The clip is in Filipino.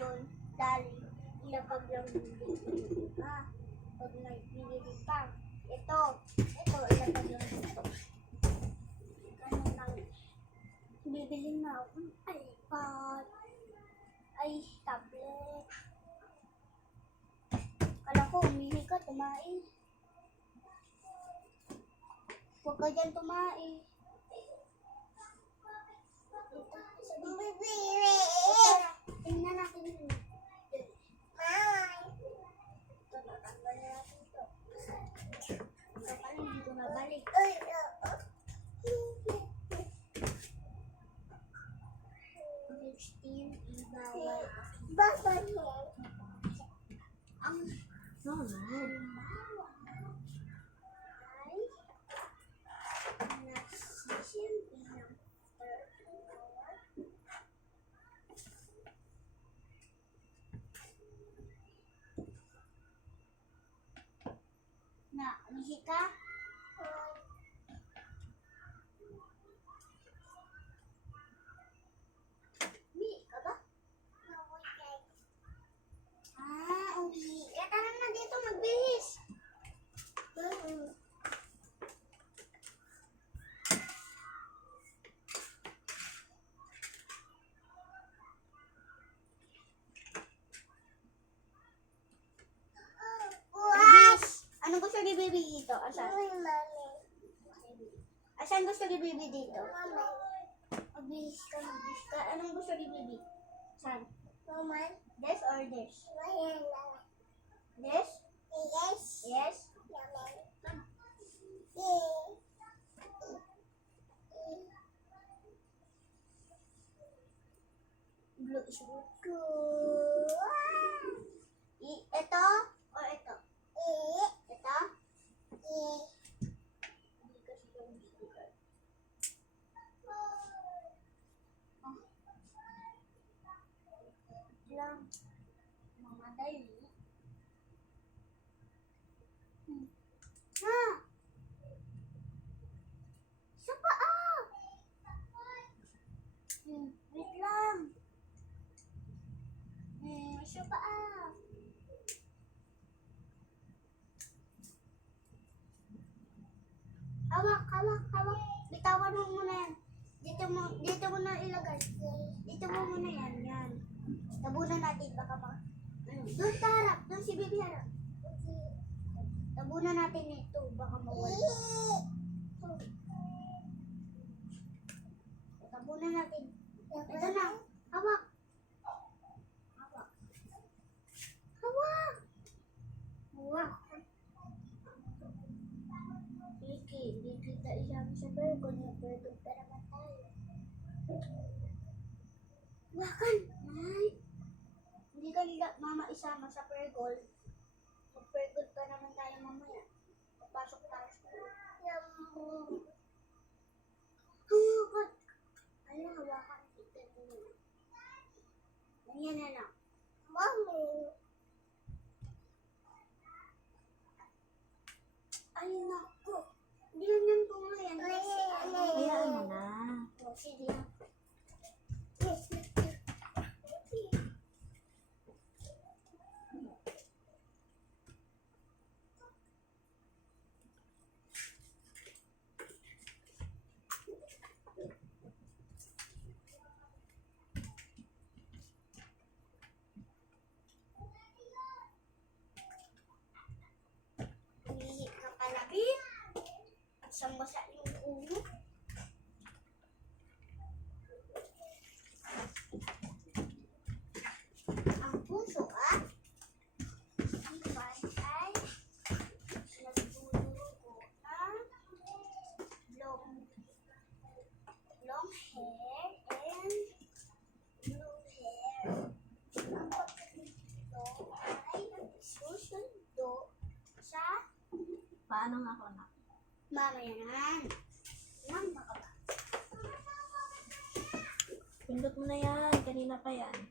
yun, dali, ilapag lang dito. Pag nagpili pa, ito, ilapag lang dito. Ganun lang. Bibili na ako ng iPad. Ay, tablet. Kala ko, umihi ka, tumain. Huwag ka dyan tumain. Tingnan natin yun. Ito, natanggalin natin ito. Ito pala, hindi ko nabalik. Bawal. Ang na, umihi ka? Umihi ka ba? Umihi. Tara na dito, magbihis. Anong gusto ni Baby dito? Asan? Asan gusto ni Baby dito? Magbihis ka. Anong gusto ni Baby? Saan? This or this? This? Yes? Blue is good. Ito or ito? Ito? Hindi kasi yung sticker. Lang. Mamadali. Sa paa! Wait lang. Sa paa. Hawak. Bitawan mo muna yan. Dito mo na ilagay. Dito mo muna yan. Tabunan natin, baka doon sa harap, doon si Baby harap. Tabunan natin ito, baka mawala. Tabunan natin. Ito na, hawak. Hindi kita isama sa burger. Burger pa naman tayo. Wakan! Ay! Hindi ka mama isama sa burger. Mag-burger pa naman tayo mamaya. Papasok tayo sa burger. Hawakan! Ano, hawakan kita muna. Ganyan na lang. Mami! Ay, naku! Ganyan po nga yan. Hayaan mo na. Sige. Umihi ka palagi. Sambasa yung ulo. Ang puso ipan ay nagdudugo ng long hair and blue hair. Ang pagkakito ay susundo sa Paano nga ako na? mamaya na. Nang baka ba? Pindot mo na yan. Kanina pa yan.